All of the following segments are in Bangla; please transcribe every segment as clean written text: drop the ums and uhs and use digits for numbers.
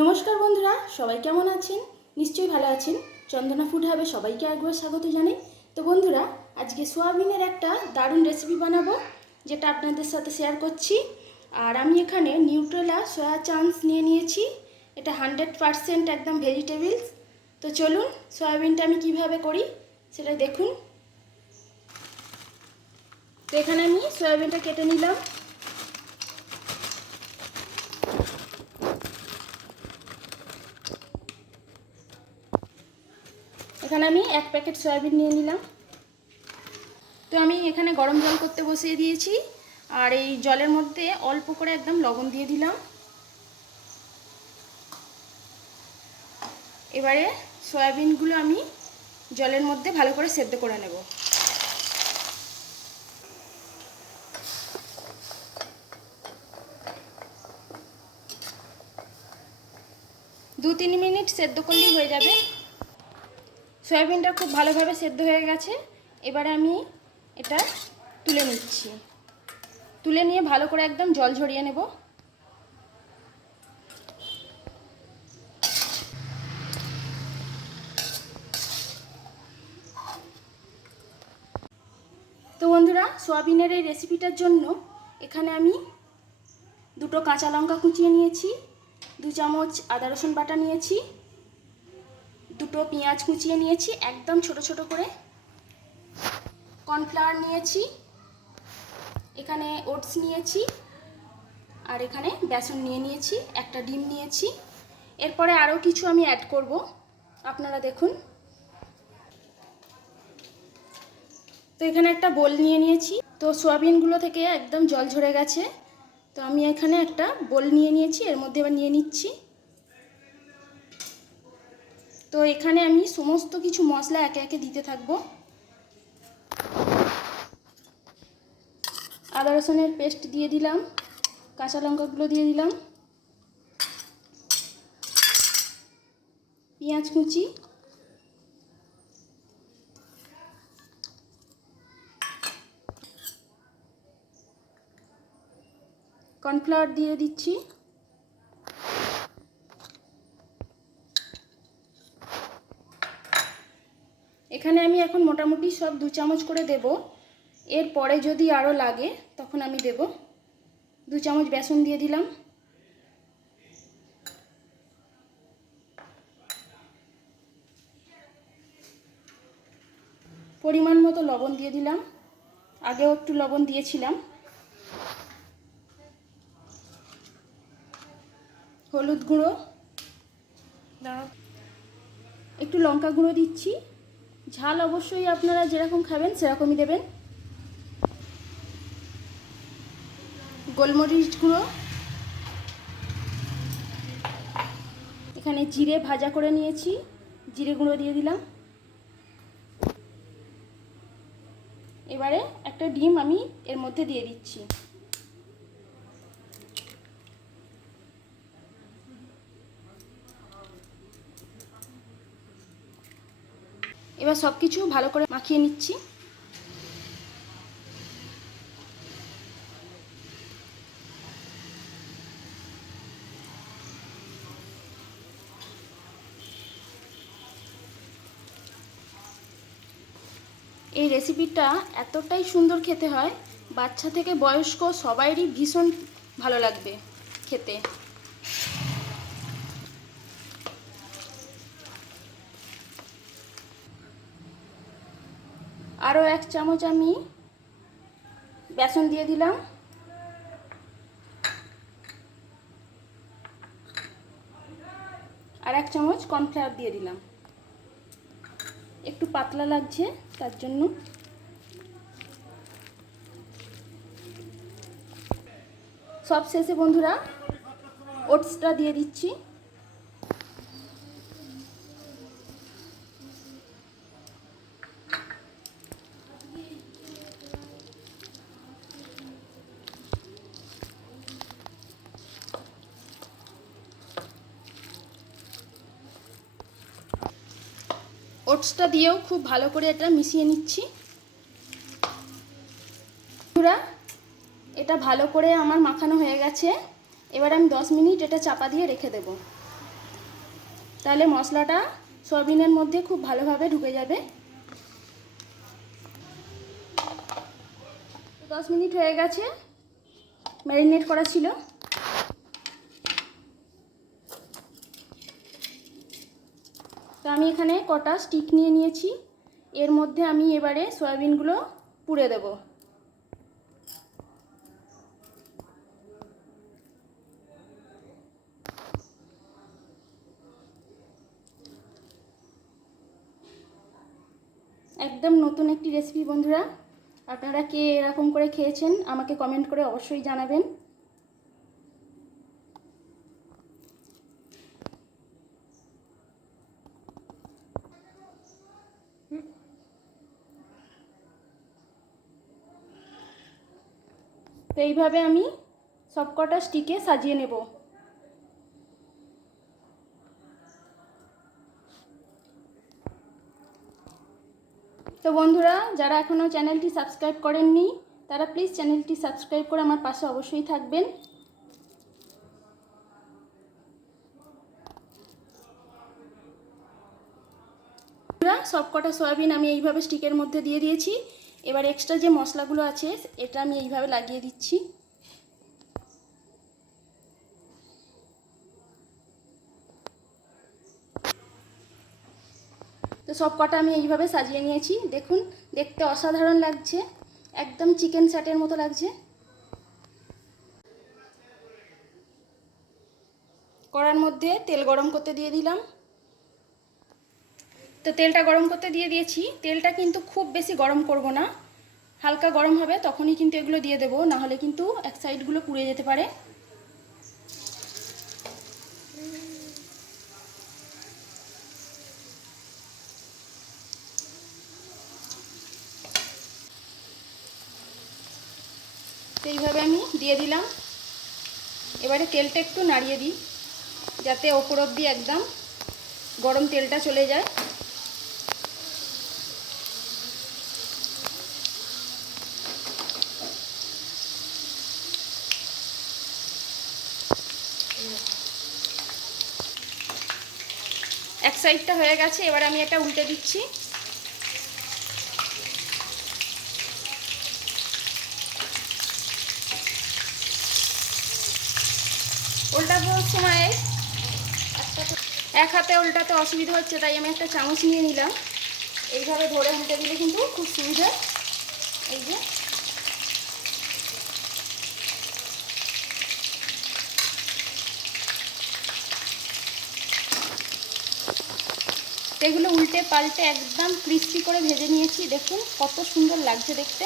নমস্কার বন্ধুরা, সবাই কেমন আছেন? নিশ্চয়ই ভালো আছেন। চন্দনা ফুড হাবে সবাইকে একবার স্বাগত জানাই। তো বন্ধুরা, আজকে সোয়াবিনের একটা দারুণ রেসিপি বানাবো, যেটা আপনাদের সাথে শেয়ার করছি। আর আমি এখানে নিউট্রেলা সয়া চাংস নিয়ে নিয়েছি। এটা 100% একদম ভেজিটেবলস। তো চলুন সয়াবিনটা আমি কিভাবে করি সেটা দেখুন। তো এখানে আমি সয়াবিনটা কেটে নিলাম। এখানে আমি 1 প্যাকেট সয়াবিন নিয়ে নিলাম। তো আমি এখানে গরম জল করতে বসিয়ে দিয়েছি, আর এই জলের মধ্যে অল্প করে একদম লবণ দিয়ে দিলাম। এবারে সয়াবিনগুলো আমি জলের মধ্যে ভালো করে সেদ্ধ করে নেব। দু 3 মিনিট সেদ্ধ করলেই হয়ে যাবে। সয়াবিনটা খুব ভালোভাবে সেদ্ধ হয়ে গেছে। এবারে আমি এটা তুলে নিচ্ছি। তুলে নিয়ে ভালো করে একদম জল ঝরিয়ে নেব। তো বন্ধুরা, সয়াবিনের এই রেসিপিটার জন্য এখানে আমি 2টো কাঁচা লঙ্কা কুচিয়ে নিয়েছি, 2 চামচ আদা রসুন বাটা নিয়েছি, 2টো পেঁয়াজ কুচিয়ে নিয়েছি একদম ছোট ছোট করে, কর্নফ্লাওয়ার নিয়েছি, এখানে ওটস নিয়েছি, আর এখানে বেসন নিয়ে নিয়েছি, একটা ডিম নিয়েছি। এরপরে আরও কিছু আমি অ্যাড করব, আপনারা দেখুন। তো এখানে একটা বোল নিয়ে নিয়েছি। তো সয়াবিনগুলো থেকে একদম জল ঝরে গেছে। তো আমি এখানে একটা বোল নিয়ে নিয়েছি, এর মধ্যে এবার নিয়ে নিচ্ছি। তো এখানে আমি সমস্ত কিছু মশলা একে একে দিতে থাকবো। আদা রসুনের পেস্ট দিয়ে দিলাম, কাঁচা লঙ্কাগুলো দিয়ে দিলাম, পেঁয়াজ কুচি, কর্নফ্লাওয়ার দিয়ে দিচ্ছি, এখানে আমি এখন মোটামুটি সব 2 চামচ করে দেব। এরপরে যদি আরও লাগে তখন আমি দেব। 2 চামচ বেসন দিয়ে দিলাম, পরিমাণ মতো লবণ দিয়ে দিলাম, আগেও একটু লবণ দিয়েছিলাম, হলুদ গুঁড়ো, একটু লঙ্কা গুঁড়ো দিচ্ছি। ঝাল অবশ্যই আপনারা যেরকম খাবেন সেরকমই দেবেন। গোলমরিচ গুঁড়ো, এখানে জিরে ভাজা করে নিয়েছি, জিরে গুঁড়ো দিয়ে দিলাম। এবারে একটা ডিম আমি এর মধ্যে দিয়ে দিচ্ছি। এবার সব কিছু ভালো করে মাখিয়ে নিচ্ছি। এই রেসিপিটা এতটাই সুন্দর খেতে হয়, বাচ্চা থেকে বয়স্ক সবাইরই ভীষণ ভালো লাগবে খেতে। আরও 1 চামচ আমি বেসন দিয়ে দিলাম, আর 1 চামচ কর্নফ্লাওয়ার দিয়ে দিলাম। একটু পাতলা লাগছে তার জন্য। সব শেষে বন্ধুরা ওটসটা দিয়ে দিচ্ছি। ওটসটা দিয়েও খুব ভালো করে এটা মিশিয়ে নিচ্ছি। বন্ধুরা, এটা ভালো করে আমার মাখানো হয়ে গেছে। এবার আমি 10 মিনিট এটা চাপা দিয়ে রেখে দেব। তাহলে মশলাটা সয়াবিনের মধ্যে খুব ভালোভাবে ঢুকে যাবে। 10 মিনিট হয়ে গেছে ম্যারিনেট করা ছিল। তো আমি এখানে কটা স্টিক নিয়ে নিয়েছি, এর মধ্যে আমি এবারে সয়াবিনগুলো পুড়ে দেব। একদম নতুন একটি রেসিপি বন্ধুরা, আপনারা কে এরকম করে খেয়েছেন আমাকে কমেন্ট করে অবশ্যই জানাবেন। তো এইভাবে আমি সবকটা স্টিকে সাজিয়ে নেব। তো বন্ধুরা, যারা এখনও চ্যানেলটি সাবস্ক্রাইব করেননি তারা প্লিজ চ্যানেলটি সাবস্ক্রাইব করে আমার পাশে অবশ্যই থাকবেন। সবকটা সয়াবিন আমি এইভাবে স্টিকের মধ্যে দিয়ে দিয়েছি। এবার এক্সট্রা যে মশলাগুলো আছে এটা আমি এইভাবে লাগিয়ে দিচ্ছি। তো সবকটা আমি এইভাবে সাজিয়ে নিয়েছি। দেখুন, দেখতে অসাধারণ লাগছে, একদম চিকেন চাটের মতো লাগছে। কড়ার মধ্যে তেল গরম করতে দিয়ে দিলাম। তো তেলটা গরম করতে দিয়ে দিয়েছি। তেলটা কিন্তু খুব বেশি গরম করব না, হালকা গরম হবে তখনই কিন্তু এগুলো দিয়ে দেবো, নাহলে কিন্তু এক সাইডগুলো পুড়ে যেতে পারে। তো এইভাবে আমি দিয়ে দিলাম। এবারে তেলটা একটু নাড়িয়ে দিই যাতে ওপর অবধি একদম গরম তেলটা চলে যায়। এক সাইডটা হয়ে গেছে, এবার আমি এটা উল্টে দিচ্ছি। উল্টানোর সময় এক হাতে উল্টাতে অসুবিধা হচ্ছে, তাই আমি একটা চামচ নিয়ে নিলাম। এইভাবে ধরে উল্টে দিলে কিন্তু খুব সুবিধা। এই যে এগুলো উল্টে পাল্টে একদম ক্রিস্পি করে ভেজে নিয়েছি। দেখুন কত সুন্দর লাগছে দেখতে।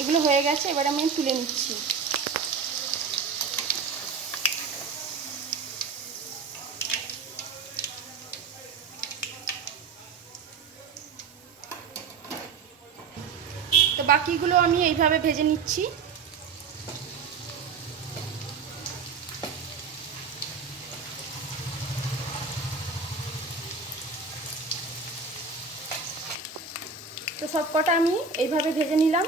এগুলো হয়ে গেছে, এবার আমি তুলে নিচ্ছি। তো বাকিগুলো আমি এইভাবে ভেজে নিচ্ছি। তো সবকটা আমি এইভাবে ভেজে নিলাম।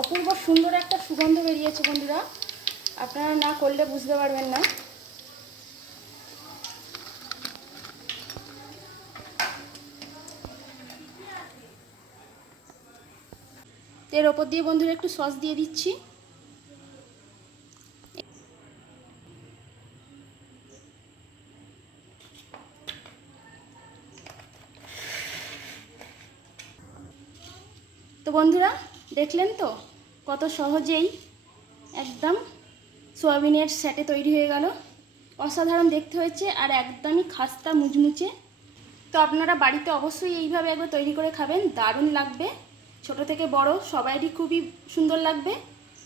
অপূর্ব সুন্দর একটা সুগন্ধ বেরিয়েছে বন্ধুরা, আপনারা না করলে বুঝতে পারবেন না। এর ওপর দিয়ে বন্ধুরা একটু সস দিয়ে দিচ্ছি। তো বন্ধুরা দেখলেন তো কত সহজেই একদম সোয়াবিনের স্যাটে তৈরি হয়ে গেল। অসাধারণ দেখতে হয়েছে আর একদমই খাস্তা মুচমুচে। তো আপনারা বাড়িতে অবশ্যই এইভাবে একবার তৈরি করে খাবেন, দারুণ লাগবে। ছোট থেকে বড় সবাইরই খুবই সুন্দর লাগবে।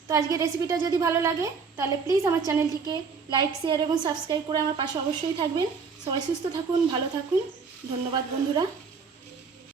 তো আজকের রেসিপিটা যদি ভালো লাগে তাহলে প্লিজ আমার চ্যানেলটিকে লাইক, শেয়ার এবং সাবস্ক্রাইব করে আমার পাশে অবশ্যই থাকবেন। সবাই সুস্থ থাকুন, ভালো থাকুন। ধন্যবাদ বন্ধুরা।